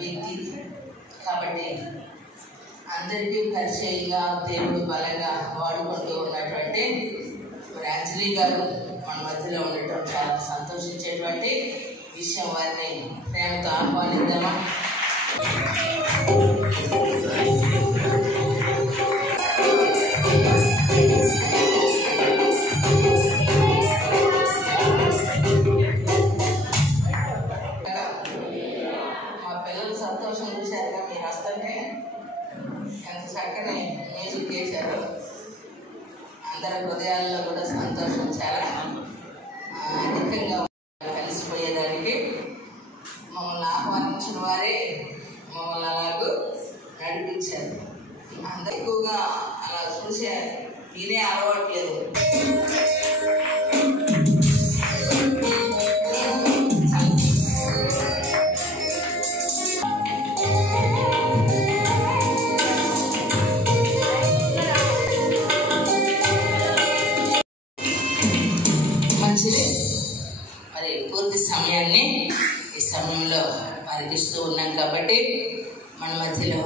వ్యక్తి కాబట్టి అందరికీ పరిచయంగా దేవుడు బలంగా వాడుకుంటూ ఉన్నటువంటి అంజలి గారు మన మధ్యలో ఉండటం చాలా సంతోషించేటువంటి విషయం. వారిని ప్రేమతో ఆహ్వానిద్దామా? మా పిల్లలు సంతోషం చూశారుగా, మీరు వస్తుంటే ఎంత చక్కని మ్యూజిక్ చేశారు. అందరి హృదయాల్లో కూడా సంతోషం చాలా అధికంగా కలిసిపోయేదానికి మమ్మల్ని ఆహ్వానించిన వారే మమ్మల్ని అలాగూ నడిపించారు. అంత ఎక్కువగా అలా చూసే వినే అలవాట్లేదు. మంచిది. మరి పూర్తి సమయాన్ని ఈ సమయంలో వారికి ఇస్తూ ఉన్నాం కాబట్టి మన మధ్యలో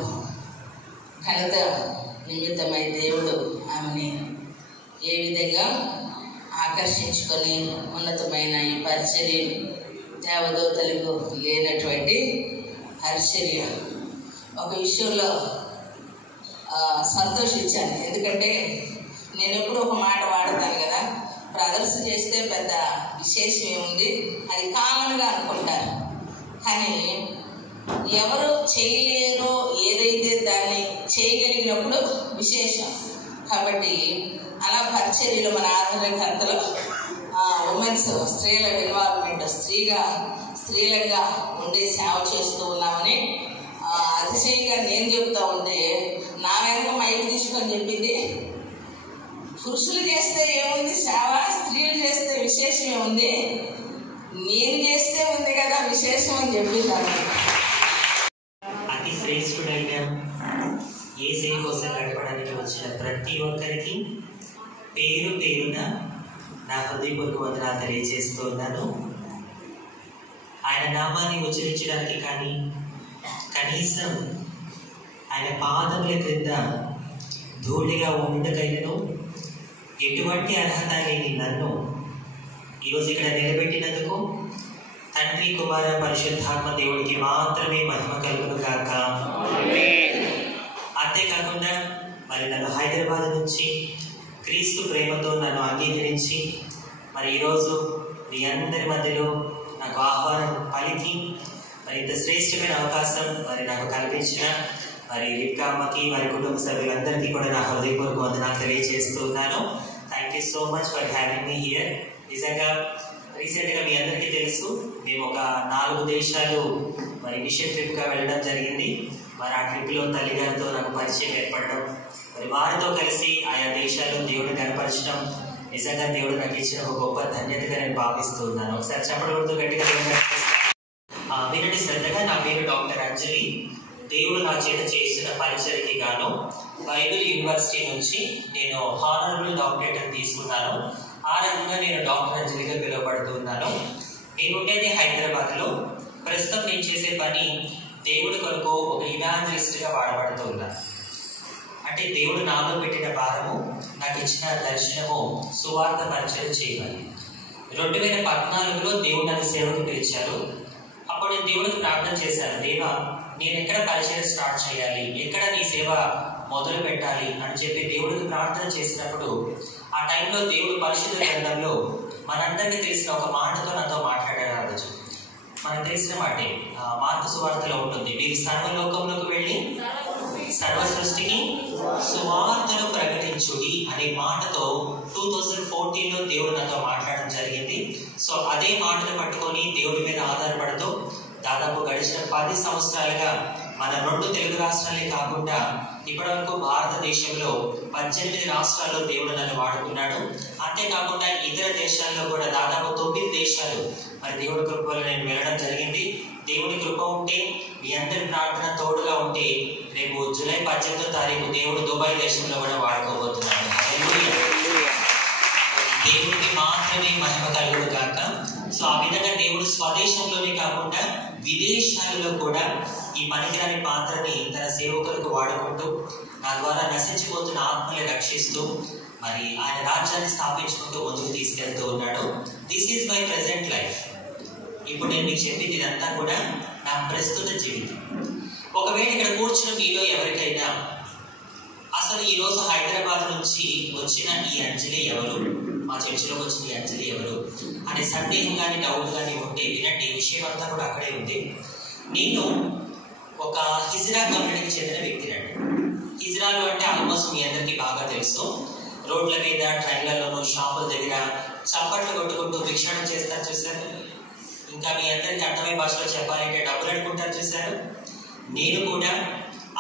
ఘనత నిమిత్తమై దేవుడు ఆమెని ఏ విధంగా ఆకర్షించుకొని ఉన్నతమైన ఈ పరిచర్య దేవదూతలకు లేనటువంటి పరిచర్య. ఒక విషయంలో సంతోషించాను. ఎందుకంటే నేను ఎప్పుడు ఒక మాట వాడతాను కదా, బ్రదర్స్ చేస్తే పెద్ద విశేషం ఏముంది, అది కామన్గా అనుకుంటారు. కానీ ఎవరు చేయలేరో ఏదైతే దాన్ని చేయగలిగినప్పుడు విశేషం. కాబట్టి అలా పరిచర్యలు మన ఆధారకర్తలు ఉమెన్స్ స్త్రీల ఇన్వాల్వ్మెంట్ స్త్రీలంగా ఉండే సేవ చేస్తూ ఉన్నామని అతిశయంగా నేను చెప్తా ఉంటే నా వెనక మైలు తీసుకొని చెప్పింది, పురుషులు చేస్తే ఏముంది సేవ, స్త్రీలు చేస్తే విశేషం ఏముంది, నేను చేస్తే ఉంది కదా విశేషం అని చెప్పిందాను. అతి శ్రేష్ఠుడైన యేసయ్య కోసం గడపడానికి వచ్చిన ప్రతి ఒక్కరికి పేరు పేరున నా హృదయపూర్వక వందనాలు తెలియజేస్తున్నాను. ఆయన నామాన్ని ఉచ్చరించడానికి కానీ కనీసం ఆయన పాదముల క్రింద ధూళిగా ఉండకైనను ఎటువంటి అర్హత లేని నన్ను ఈరోజు ఇక్కడ నిలబెట్టినందుకు తండ్రి, కుమార, పరిశుద్ధాత్మ దేవుడికి మాత్రమే మహిమ కలుగును గాక. అంతేకాకుండా మరి నన్ను హైదరాబాద్ నుంచి క్రీస్తు ప్రేమతో నన్ను అంగీకరించి మరి ఈరోజు మీ అందరి మధ్యలో నాకు ఆహ్వానం పలికి మరి ఇంత శ్రేష్టమైన అవకాశం మరి నాకు కల్పించిన మరి రిబ్కా అమ్మకి, వారి కుటుంబ సభ్యులందరికీ కూడా నా హృదయపూర్వక వందనాలు తెలియజేస్తున్నాను. Thank you so much for having me here. నిజంగా రీసెంట్గా మీ అందరికీ తెలుసు, మేము ఒక 4 దేశాలు మరి మిషన్ ట్రిప్గా వెళ్ళడం జరిగింది. మరి ఆ ట్రిప్లో తల్లిగారితో నాకు పరిచయం ఏర్పడడం, మరి వారితో కలిసి ఆయా దేశాల్లో దేవుడిని కనపరచడం నిజంగా దేవుడు నాకు ఇచ్చిన ఒక గొప్ప ధన్యతగా నేను భావిస్తూ ఉన్నాను. ఒకసారి చెప్పడంతో గట్టిగా వినండి శ్రద్ధగా. నా పేరు డాక్టర్ అంజలి. దేవుడు నా చేత చేస్తున్న పరిచయకి గాను బైబిల్ యూనివర్సిటీ నుంచి నేను హానరబుల్ డాక్టరేట్ అని తీసుకున్నాను. ఆ రకంగా నేను డాక్టర్ అంజలిగా పిలువబడుతున్నాను. నేను ఉండేది హైదరాబాద్లో. ప్రస్తుతం నేను చేసే పని దేవుడి కొరకు ఒక ఇవాంజలిస్ట్గా వాడబడుతున్నాను. అంటే దేవుడు నాలో పెట్టిన భారము, నాకు ఇచ్చిన దర్శనము సువార్త పరిచయం చేయాలి. 2014లో దేవుడు నన్ను సేవకు పిలిచారు. అప్పుడు నేను దేవుడికి ప్రార్థన చేశాను, దేవా నేను ఎక్కడ పరిచయం స్టార్ట్ చేయాలి, ఎక్కడ నీ సేవ మొదలు పెట్టాలి అని చెప్పి దేవుడికి ప్రార్థన చేసినప్పుడు ఆ టైంలో దేవుడు పరిశుద్ధ గ్రంథంలో మనందరికీ తెలిసిన ఒక మాటతో నాతో మాట్లాడారు. ఆ రోజు మనకు తెలిసిన మాటే మార్కు సువార్తలో ఉంటుంది, మీరు సర్వలోకంలోకి వెళ్ళి సర్వ సృష్టికి సువార్తను ప్రకటించుడి అనే మాటతో 2014లో దేవుడు నాతో మాట్లాడడం జరిగింది. సో అదే మాటను పట్టుకొని దేవుడి మీద ఆధారపడుతూ దాదాపు గడిచిన 10 సంవత్సరాలుగా మన 2 తెలుగు రాష్ట్రాలే కాకుండా ఇప్పటివరకు భారతదేశంలో 18 రాష్ట్రాల్లో దేవుడు నన్ను వాడుకున్నాడు. అంతేకాకుండా ఇతర దేశాల్లో కూడా దాదాపు 9 దేశాలు మరి దేవుడి కృపలో నేను వెళ్ళడం జరిగింది. దేవుడి కృప ఉంటే, మీ అందరి ప్రార్థన తోడుగా ఉంటే రేపు జూలై 18వ తారీఖు దేవుడు దుబాయ్ దేశంలో కూడా వాడుకోబోతున్నాడు. దేవుడికి మాత్రమే మహిమ కలుగును గాక. సో ఆ విధంగా దేవుడు స్వదేశంలోనే కాకుండా విదేశాలలో కూడా ఈ ఈ పనికిరాని పాత్రని తన సేవకులకు వాడుకుంటూ నా ద్వారా నశించిపోతున్న ఆత్మల్ని రక్షిస్తూ మరి ఆయన రాజ్యాన్ని స్థాపించుకుంటూ ముందుకు తీసుకెళ్తూ ఉన్నాడు. This is my present life. ఇప్పుడు నేను మీకు చెప్పింది ఇదంతా కూడా నా ప్రస్తుత జీవితం. ఒకవేళ ఇక్కడ కూర్చున్న మీలో ఎవరికైనా అసలు ఈరోజు హైదరాబాద్ నుంచి వచ్చిన ఈ అంజలి ఎవరు, మా చర్చిలోకి వచ్చిన ఈ అంజలి ఎవరు అనే సందేహం కానీ డౌట్ కానీ ఉంటే వినండి, విషయం అంతా కూడా అక్కడే ఉంది. నేను ఒక హిజ్రా కమ్యూనిటీకి చెందిన వ్యక్తినండి. హిజ్రాలు అంటే ఆల్మోస్ట్ మీ అందరికీ బాగా తెలుసు. రోడ్ల మీద, ట్రైన్లలోనూ, షాపుల దగ్గర చప్పట్లు కొట్టుకుంటూ భిక్షాటన చేస్తారు చూశారు. ఇంకా మీ అందరికీ అర్థమయ్యే భాషలో చెప్పాలంటే డబ్బులు అడుకుంటారు చూశారు. నేను కూడా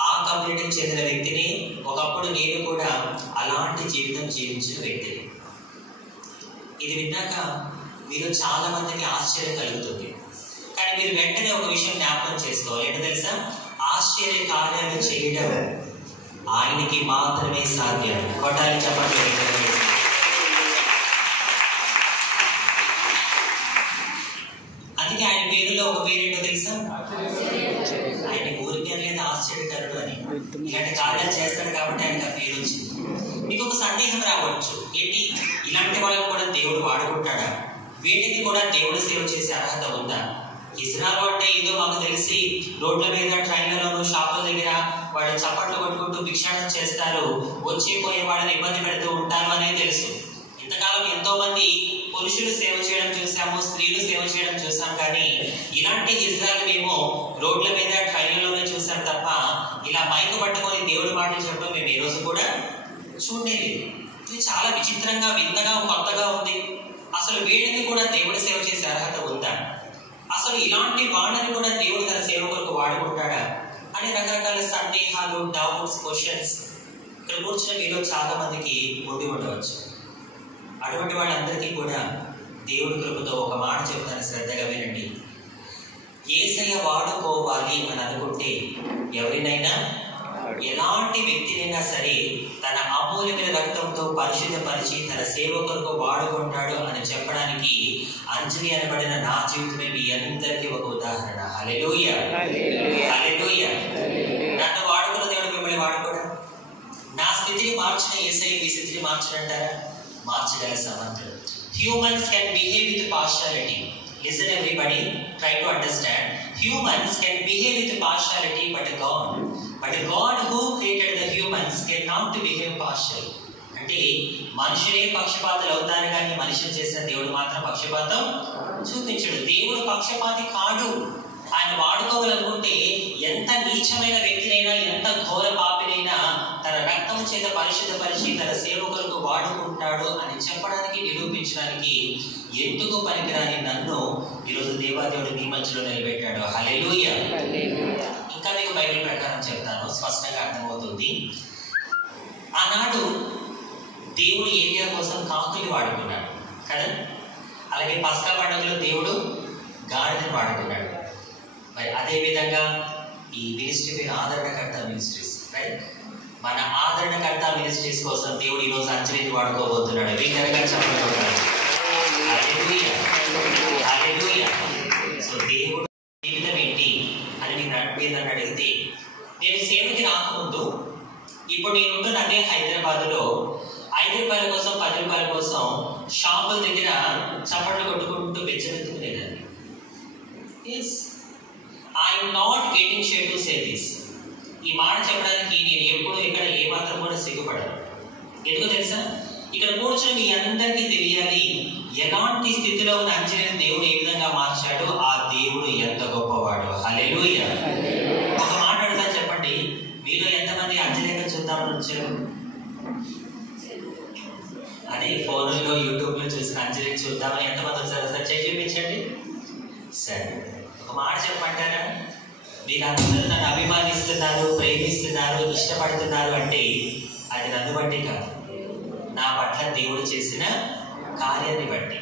ఆ కమ్యూనిటీకి చెందిన వ్యక్తిని. ఒకప్పుడు నేను కూడా అలాంటి జీవితం జీవించిన వ్యక్తిని. ఇది విన్నాక మీరు చాలా మందికి ఆశ్చర్యం కలుగుతుంది. కానీ మీరు వెంటనే ఒక విషయం జ్ఞాపకం చేసుకోవాలి. ఏంటో తెలుసా? ఆశ్చర్య కార్యాలు చేయడం ఆయనకి మాత్రమే సాధ్యం. కొట్టాలి చెప్పండి. అందుకే ఆయన పేరులో ఒక పేరేంటో తెలుసా? ఆయన ఊరికే లేదా ఆశ్చర్యకరుడు అని. ఇలాంటి కార్యాలు చేస్తాడు కాబట్టి ఆయనకు ఆ పేరు వచ్చింది. మీకు ఒక సందేహం రావచ్చు, ఏంటి ఇలాంటి వాళ్ళని కూడా దేవుడు వాడుకుంటాడా? వీటికి కూడా దేవుడు సేవ చేసే అర్హత ఉందా? ఇజ్రాయెల్ అంటే ఏదో మాకు తెలిసి రోడ్ల మీద, ట్రైన్లలోనూ, షాపుల దగ్గర వాళ్ళు చప్పట్లు కొట్టుకుంటూ భిక్షాటన చేస్తారు, వచ్చిపోయే వాళ్ళని ఇబ్బంది పెడుతూ ఉంటారు అనేది తెలుసు. ఇంతకాలం ఎంతో మంది పురుషులు సేవ చేయడం చూసాము, స్త్రీలు సేవ చేయడం చూసాం. కానీ ఇలాంటి ఇజ్రాయెల్ మేము రోడ్ల మీద, ట్రైన్లలోనే చూసాం తప్ప ఇలా మైకు పట్టుకొని దేవుడి మాటలు చెప్పడం మేము ఈ రోజు కూడా చూడలేదు. ఇది చాలా విచిత్రంగా, వింతగా, కొత్తగా ఉంది. అసలు వీళ్ళకి కూడా దేవుడి సేవ చేసే అర్హత ఉందా? అసలు ఇలాంటి వాళ్ళని కూడా దేవుడు తన సేవకులకు వాడుకుంటాడా అని రకరకాల సందేహాలు, డౌట్స్, క్వశ్చన్స్ ఇక్కడ కూర్చున్న మీలో చాలా మందికి ఉండి ఉండవచ్చు. అటువంటి వాళ్ళందరికీ కూడా దేవుడి కృపతో ఒక మాట చెప్తాను, శ్రద్ధగా వినండి. యేసయ్య వాడుకోవాలి అని అనుకుంటే ఎవరినైనా, ఎలాంటి వ్యక్తినైనా సరే తన అమూల్యమైన రక్తంతో పరిశుద్ధపరిచి తన సేవకులకు వాడుకుంటాడు అని చెప్పడానికి అంజలి అనబడిన నా జీవితమే మీ అందరికీ ఒక ఉదాహరణ. హల్లెలూయా, హల్లెలూయా. నన్ను వాడుకున్న దేవుడు మిమ్మల్ని వాడుకోవడం, నా స్థితిని మార్చిన యేసయ్య మీ స్థితిని మార్చడంటారా? మార్చగల సమర్థుడు. Humans can behave with partiality. Listen everybody, try to understand. Humans can behave with partiality, but God who created the humans cannot behave partial. అంటే మనుషులే పక్షపాతులు అవుతారు కానీ మనుషులు చేసిన దేవుడు మాత్రం పక్షపాతం చూపించడు. దేవుడు పక్షపాతి కాడు. ఆయన వాడుకోవాలనుకుంటే ఎంత నీచమైన వ్యక్తినైనా, ఎంత ఘోర పాపినైనా తన రక్తం చేత పరిశుద్ధపరిచి తన సేవకులకు వాడుకుంటాడు అని చెప్పడానికి, నిరూపించడానికి ఎందుకు పనికిరాని నన్ను ఈరోజు దేవాదేవుడు మీ మధ్యలో నిలబెట్టాడు. హల్లెలూయా. ఇంకా మీకు బైబిల్ ప్రకారం చెప్తాను, స్పష్టంగా అర్థమవుతుంది. ఆనాడు దేవుడు ఏలియా కోసం కాకుని వాడుకున్నాడు కదా. అలాగే పస్కా పండుగలో దేవుడు గాడిదని వాడుకున్నాడు. మరి అదే విధంగా ఈ మినిస్ట్రీ పేరు ఆదరణకర్త మినిస్ట్రీస్, రైట్? మన ఆదరణకర్త మినిస్ట్రీస్ కోసం దేవుడు ఈరోజు అంజలిని వాడుకోబోతున్నాడు. వీళ్ళగా చెప్పబోతున్నాడు. హల్లెలూయా, హల్లెలూయా. సో దేవుడు జీవితం ఏంటి అని మీరు నన్ను అడిగితే, నేను సేవకి రాకముందు ఇప్పుడు నేను ఉంటున్న అదే హైదరాబాద్లో ₹5 కోసం, ₹10 కోసం షాపుల దగ్గర చప్పట్లు కొట్టుకుంటూ బెచ్చబెత్తుకునేదాన్ని. Yes, I'm not getting share to say this. ఈ మాట చెప్పడానికి నేను ఎప్పుడు ఇక్కడ ఏమాత్రం కూడా సిగ్గుపడను. ఎందుకో తెలుసా? ఇక్కడ కూర్చొని మీ అందరికీ తెలియాలి, ఎలాంటి స్థితిలో ఉన్న అంజలిని దేవుడు ఏ విధంగా మార్చాడు, ఆ దేవుడు ఎంత గొప్పవాడు. హల్లెలూయా. ఒక మాట అడుగుతా, చెప్పండి, మీలో ఎంతమంది అంజలిగా చూద్దామని వచ్చారు? అదే ఫోన్లో, యూట్యూబ్లో చూసిన అంజలిని చూద్దామని ఎంతమంది వచ్చారు? సార్ చేసి చూపించండి. సరే, ఒక మాట చెప్పంటారా? మీరందరూ నన్ను అభిమానిస్తున్నారు, ప్రేమిస్తున్నారు, ఇష్టపడుతున్నారు అంటే అది నన్ను బట్టి కాదు, నా పట్ల దేవుడు చేసిన కార్యాన్ని బట్టి.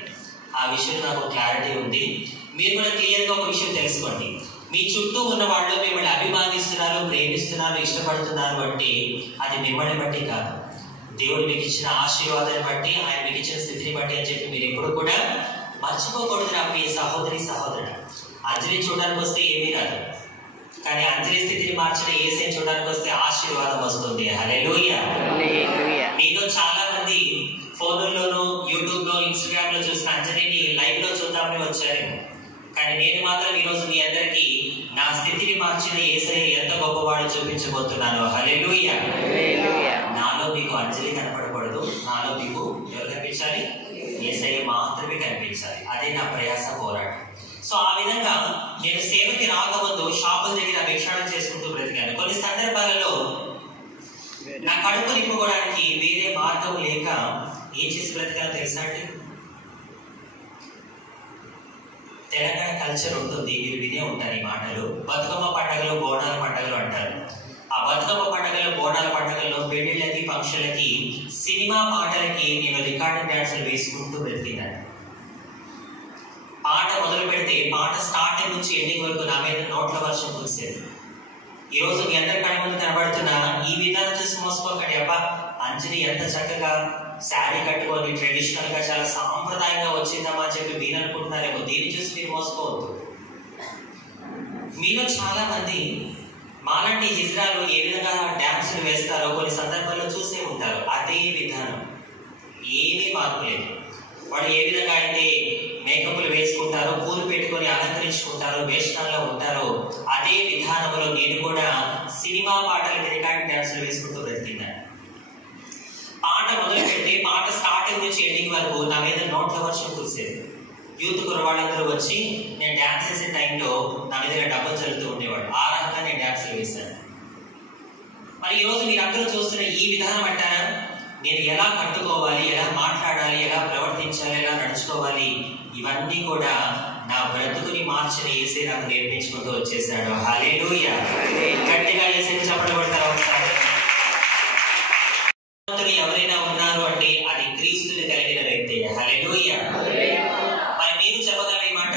ఆ విషయం నాకు క్లారిటీ ఉంది. మీరు కూడా క్లియర్గా ఒక విషయం తెలుసుకోండి. మీ చుట్టూ ఉన్న వాళ్ళు మిమ్మల్ని అభిమానిస్తున్నారు, ప్రేమిస్తున్నారు, ఇష్టపడుతున్నారు అంటే అది మిమ్మల్ని బట్టి కాదు, దేవుడు మీకు ఇచ్చిన ఆశీర్వాదాన్ని బట్టి, ఆయన మీకు ఇచ్చిన స్థితిని బట్టి అని చెప్పి మీరు ఎప్పుడు కూడా మర్చిపోకూడదు. నా ప్రియ సహోదరి, సహోదరుడు, అంజలి చూడడానికి వస్తే ఏమీ రాదు. కానీ అంజలి స్థితిని మార్చిన యేసుని చూడడానికి వస్తే ఆశీర్వాదం వస్తుంది. హల్లెలూయా. మీలో చాలా మంది ఫోన్లోనూ, యూట్యూబ్ లో, ఇన్స్టాగ్రామ్ లో చూసిన అంజలిని లైవ్ లో చూద్దామని వచ్చారు. కానీ నేను మాత్రం ఈరోజు మీ అందరికీ నా స్థితిని మార్చిన యేసుని ఎంత గొప్పవాడో చూపించబోతున్నాను. హల్లెలూయా. నాలో మీకు అంజలి కనపడకూడదు, నాలో మీకు ఎవరు కనిపించాలి? యేసయ్య మాత్రమే కనిపించాలి. అదే నా ప్రయాస, పోరాటం. సో ఆ విధంగా నేను సేవకి రాకముందు షాపుల దగ్గర భిక్షాటన చేసుకుంటూ బ్రతికాను. కొన్ని సందర్భాలలో నా కడుపు నింపుకోవడానికి వేరే మార్గం లేక ఏం చేసి బ్రతికానో తెలుసా అండి? తెలంగాణ కల్చర్ ఉంటుంది, మీరు వినే ఉంటారు ఈ మాటలు. బతుకమ్మ పండుగలు, బోనాల పండుగలు అంటారు. ఆ బతుకమ్మ పండుగలు, బోనాల పండుగల్లో పెళ్లిళ్ళకి, ఫంక్షన్లకి, సినిమా పాటలకి నేను రికార్డింగ్ డాన్సులు వేసుకుంటూ బ్రతికినాను. పాట మొదలు పెడితే పాట స్టార్టింగ్ నుంచి ఎండింగ్ వరకు నా మీద నోట్ల వర్షం కురిసేది. ఈరోజు మీ అందరి కళ్ళ ముందు కనబడుతున్న ఈ విధానం చూసి మోసపోకండి. అబ్బా, అంజలి ఎంత చక్కగా శారీ కట్టుకొని ట్రెడిషనల్ గా చాలా సాంప్రదాయంగా వచ్చిందమ్మా అని చెప్పి మీరు అనుకుంటున్నారేమో. దీన్ని చూసి మీరు మోసపోవద్దు. మీలో చాలా మంది మాలాంటి హిజ్రాలు ఏ విధంగా డాన్సులు వేస్తారో కొన్ని సందర్భాల్లో చూసే ఉంటారు. అదే విధానం, ఏమీ మార్పు లేదు. వాడు ఏ విధంగా అయితే మేకప్లు వేసుకుంటారో, పూలు పెట్టుకొని అలంకరించుకుంటారో, వేషాల్లో ఉంటారో, అదే విధానంలో నేను కూడా సినిమా పాటలకి రికార్డింగ్ డాన్సులు వేసుకుంటూ బ్రతికిన్నాను. పాట మొదలు పెడితే పాట స్టార్టింగ్ నుంచి ఎండింగ్ వరకు నా మీద నోట్ల వర్షం కురిసేది. యూత్ కురవాళ్ళందరూ వచ్చి నేను డాన్స్ చేసే టైంలో నా మీద డబ్బులు చల్లుతూ ఉండేవాడు. ఆ రకంగా నేను డాన్సులు వేశాను. మరి ఈరోజు మీరు అందరూ చూస్తున్న ఈ విధానం అంటారా? నేను ఎలా కట్టుకోవాలి, ఎలా మాట్లాడాలి, ఎలా ప్రవర్తించాలి, ఎలా నడుచుకోవాలి, ఇవన్నీ కూడా నా బ్రతుకుని మార్చిన యేసే నాకు నేర్పించుకుంటూ వచ్చేసాడు. హల్లెలూయా. గట్టిగా యేసుని చప్పట్లు కొడతారా ఒకసారి? ఎవరైనా ఉన్నారు అంటే అది క్రీస్తుని కలిగిన వ్యక్తి. హల్లెలూయా. మరి మీరు చెప్పగలరు ఈ మాట?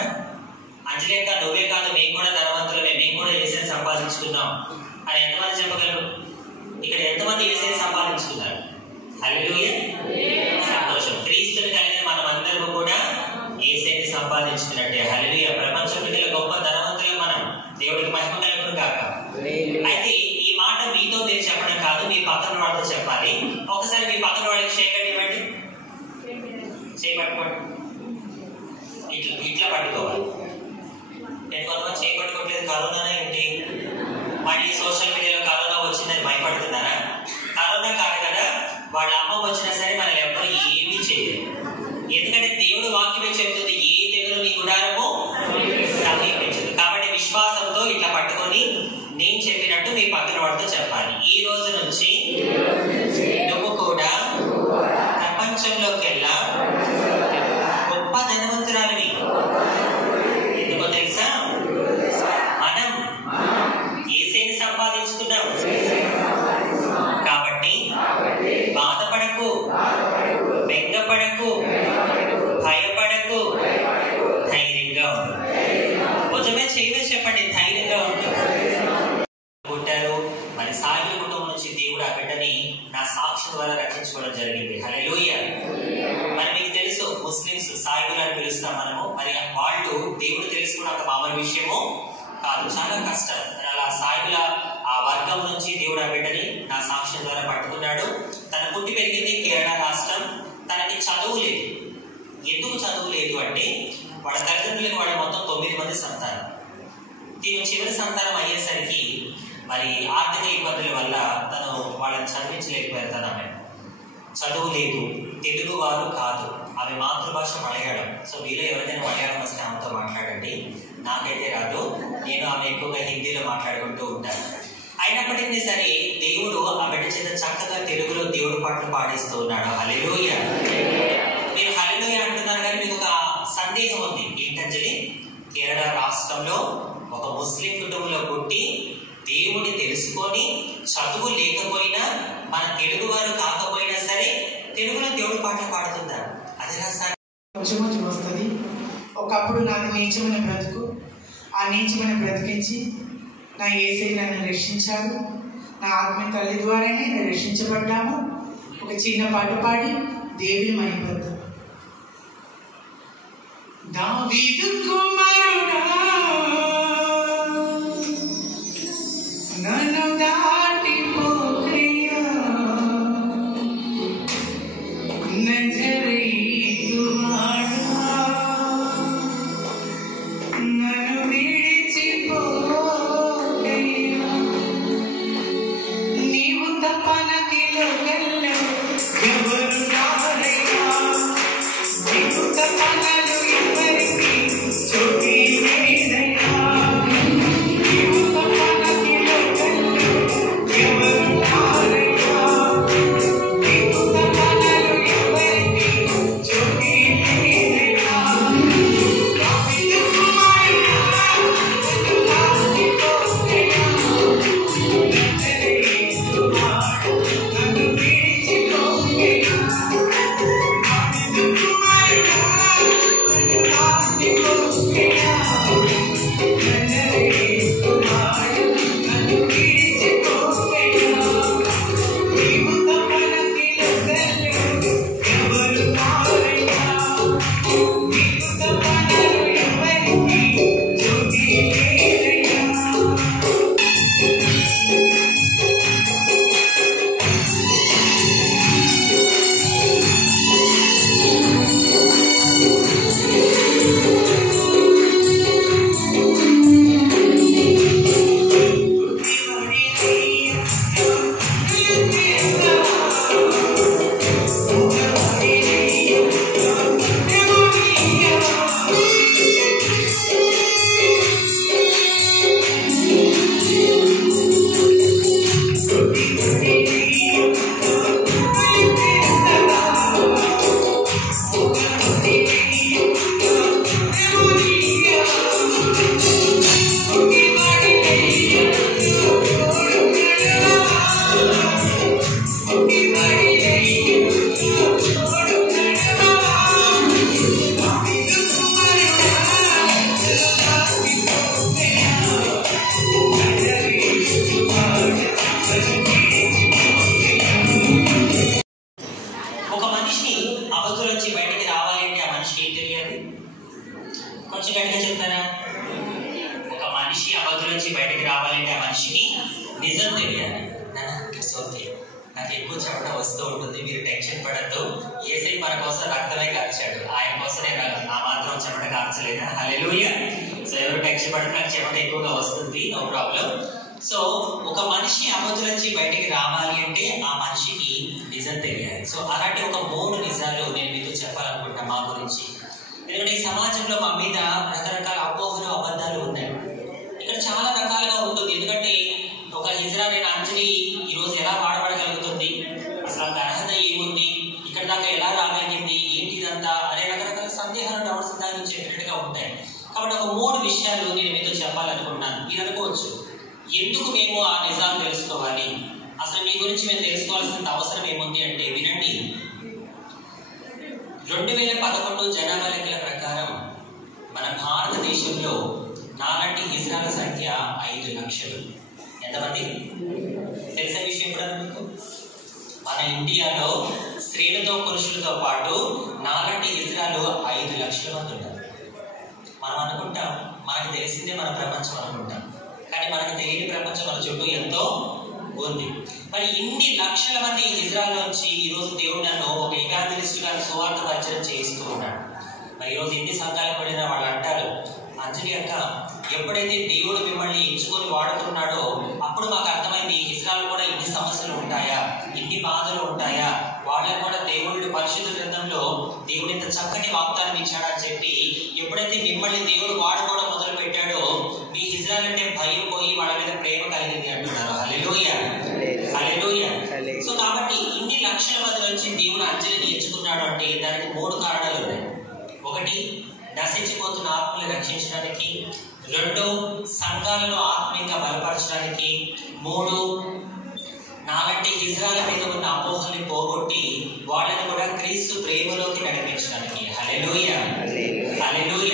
అంజలి అక్క, నువ్వే కాదు, మేము కూడా ధనవంతులమే, మేము కూడా యేసుని సంపాదించుకున్నాం అని ఎంతమంది చెప్పగలరు? ఇక్కడ ఎంతమంది యేసుని సంపాదించుకున్నారు? హల్లెలూయా. సంతోషం. క్రీస్తుని కలిగిన మనం అందరూ కూడా యేసుని సంపాదించుకున్నట్టే. హల్లెలూయా. ప్రపంచంలో గల గొప్ప ధనవంతులు మనం. దేవుడికి మహిమ కలుగును గాక. అయితే ఈ మాట మీతో మీరు చెప్పడం కాదు, మీ పక్కన వాళ్ళతో చెప్పాలి. ఒకసారి మీ పక్కన వాళ్ళకి షేక్ ఇవ్వండి. చేయి పట్టుకోండి. ఇట్లా ఇట్లా పట్టుకోవాలి. నేను కొంతమంది చేయి పట్టుకోవట్లేదు, కరోనా ఏంటి, మళ్ళీ సోషల్ మీడియాలో కరోనా వచ్చిందని భయపడుతున్నారా? కరోనా కాదు కదా, వాళ్ళ అమ్మ వచ్చినా సరే మనం ఎవ్వరు ఏమీ చేయలేదు. ఎందుకంటే దేవుడు వాక్యమే చెబుతుంది, ఏ తెగులు నీ గుడారము సమీపించదు. కాబట్టి విశ్వాసంతో ఇట్లా పట్టుకొని నేను చెప్పినట్టు మీ పక్కన వాడితో చెప్పాలి. ఈ రోజు నుంచి నువ్వు కూడా ప్రపంచంలోకెల్లా గొప్ప ధనవంతురాలివి. ఎందుకో తెలుసా? మనం యేసుని సంపాదించుకున్నాం. కాబట్టి బాధపడకు, బెంగపడకు, భయపడకు, ధైర్యంగా ఉండు. కొంచెమే చేయవే చెప్పండి, ధైర్యంగా ఉండు. పుట్టారు. మరి సాయి కుటుంబం నుంచి దేవుడు ఆ బిడ్డని నా సాక్షి ద్వారా రక్షించుకోవడం జరిగింది. హల్లెలూయా. మరి మీకు తెలుసు, ముస్లిమ్స్ సాయిలు అని పిలుస్తాం మనము. మరి వాళ్ళు దేవుడు తెలుసుకోవడం అంత మామూలు విషయము కాదు, చాలా కష్టం. అలా సాయిల ఆ వర్గం నుంచి దేవుడు ఆ బిడ్డని నా సాక్ష్యం ద్వారా పట్టుకున్నాడు. తన పుట్టి పెరిగింది కేరళ రాష్ట్రం. తనకి చదువు లేదు. ఎందుకు చదువు లేదు అంటే వాళ్ళ తల్లిదండ్రులకు వాళ్ళ మొత్తం 9 మంది సంతానం. దీని చివరి సంతానం అయ్యేసరికి మరి ఆర్థిక ఇబ్బందుల వల్ల తను వాళ్ళని చదివించలేకపోయారు. తన ఆమె చదువు లేదు, తెలుగు వారు కాదు, ఆమె మాతృభాష మలయాళం. సో మీలో ఎవరికైనా మలయాళం వస్తే ఆమెతో మాట్లాడండి. నాకైతే రాదు, నేను ఆమె ఎక్కువగా హిందీలో మాట్లాడుకుంటూ ఉంటాను. అయినప్పటికీ సరే దేవుడు ఆ బిడ్డ చేత చక్కగా తెలుగులో దేవుడు పాటలు పాడిస్తూ ఉన్నాడు. హల్లెలూయా. మీరు హల్లెలూయా అంటున్నారు, కానీ మీకు ఒక సందేహం ఉంది. ఏంటంజలి? కేరళ రాష్ట్రంలో ఒక ముస్లిం కుటుంబంలో పుట్టి దేవుని తెలుసుకొని చదువు లేకపోయినా, మన తెలుగు వారు కాకపోయినా సరే తెలుగులో దేవుడు పాటలు పాడుతుంటారు. అదేనా సార్? కొంచెం వస్తుంది. ఒకప్పుడు నాకు నీచమైన బ్రతుకు, ఆ నీచమైన బ్రతికించి నా యేసయ్య నన్ను రక్షించాడు. నా ఆత్మీయ తల్లి ద్వారానే నేను రక్షించబడ్డాము. ఒక చిన్న పాట పాడి దేవుని మహిమపడతాం. దావీదు కుమారుడా నుంచి బయటకు రావాలంటే ఆ మనిషికి నిజం తెలియాలి. ఓకే, నాకు ఎక్కువ చెమట వస్తూ ఉంటుంది, మీరు టెన్షన్ పడద్దు. యేసయ్య మన కోసం రక్తమే కార్చాడు, ఆయన కోసం నేను ఆ మాత్రం చెమట కార్చలేదా? హల్లెలూయా. సో ఎవరు టెన్షన్ పడితే నాకు చెమట ఎక్కువగా వస్తుంది, నో ప్రాబ్లం. సో ఒక మనిషి అబద్ధం నుంచి బయటికి రావాలి అంటే ఆ మనిషికి నిజం తెలియాలి. సో అలాంటి ఒక 3 నిజాలు నేను మీతో చెప్పాలనుకుంటున్నా మా గురించి. ఎందుకంటే ఈ సమాజంలో మా మీద రకరకాల అపోహలు, అబద్ధాలు ఉన్నాయి. ఇక్కడ చాలా రకాలుగా ఉంటుంది. ఎందుకంటే ఒక ఇజ్రాయెల్ అంజలి ఈరోజు ఎలా వాడబడగలుగుతుంది, అసలు అంత అర్హత ఏముంది, ఇక్కడ దాకా ఎలా రాగలిగింది, ఏంటి ఇదంతా అనే రకరకాల సందేహాలు, డౌట్స్ దాని నుంచి చెప్పినట్టుగా ఉంటాయి. కాబట్టి ఒక 3 విషయాలు నేను మీతో చెప్పాలనుకుంటున్నాను. మీరు అనుకోవచ్చు, ఎందుకు మేము ఆ నిజాలు తెలుసుకోవాలి, అసలు మీ గురించి మేము తెలుసుకోవాల్సిన అవసరం ఏముంది అంటే వినండి. 2011 జనాభా లెక్కల ప్రకారం మన భారతదేశంలో నాలాంటి ఇజ్రాయెల్ సంఖ్య 5 లక్షలు. ఎంతమంది తెలిసే విషయం కూడా మీకు? మన ఇండియాలో స్త్రీలతో పురుషులతో పాటు నాలాంటి ఇజ్రాయెల్ 5 లక్షల మంది ఉన్నారు. మనం అనుకుంటాం మనకు తెలిసిందే మన ప్రపంచం అనుకుంటాం, కానీ మనకు తెలియని ప్రపంచం మన చుట్టూ ఎంతో ఉంది. మరి ఇన్ని లక్షల మంది ఇజ్రాయెల్ నుంచి ఈరోజు దేవుడు నన్ను ఒక ఎవాంజలిస్ట్ గా సువార్త పరిచయం చేయిస్తూ ఉన్నాడు. మరి ఈరోజు ఎన్ని సంఘాలు పడినా వాళ్ళు అంటారు, అంజలి అక్క, ఎప్పుడైతే దేవుడు మిమ్మల్ని ఎంచుకొని వాడుతున్నాడో అప్పుడు మాకు అర్థమైంది ఇజ్రాయెల్ కూడా ఇన్ని సమస్యలు ఉంటాయా, ఇన్ని బాధలు ఉంటాయా, వాళ్ళకు కూడా దేవుళ్ళు పరిశుద్ధ గ్రంథంలో దేవుడు ఇంత చక్కటి వాగ్దానం ఇచ్చాడని చెప్పి ఎప్పుడైతే మిమ్మల్ని దేవుడు వాడుకోవడం మొదలు పెట్టాడో మీ ఇజ్రాయెల్ అంటే భయం పోయి వాళ్ళ మీద ప్రేమ కలిగింది అంటున్నారు. హల్లెలూయా, హల్లెలూయా. సో కాబట్టి ఇన్ని లక్షల మంది నుంచి దేవుడు అంజలిని ఎంచుకున్నాడు అంటే దానికి 3 కారణాలు ఉన్నాయి. 1, నశించిపోతున్న ఆత్మని రక్షించడానికి. 2, సంఘాలను ఆత్మీయంగా బలపరచడానికి. 3, నాలంటి ఇజ్రాయెల్ మీద ఉన్న అపోహల్ని పోగొట్టి వాళ్ళని కూడా క్రీస్తు ప్రేమలోకి నడిపించడానికి. హల్లెలూయా, హల్లెలూయా.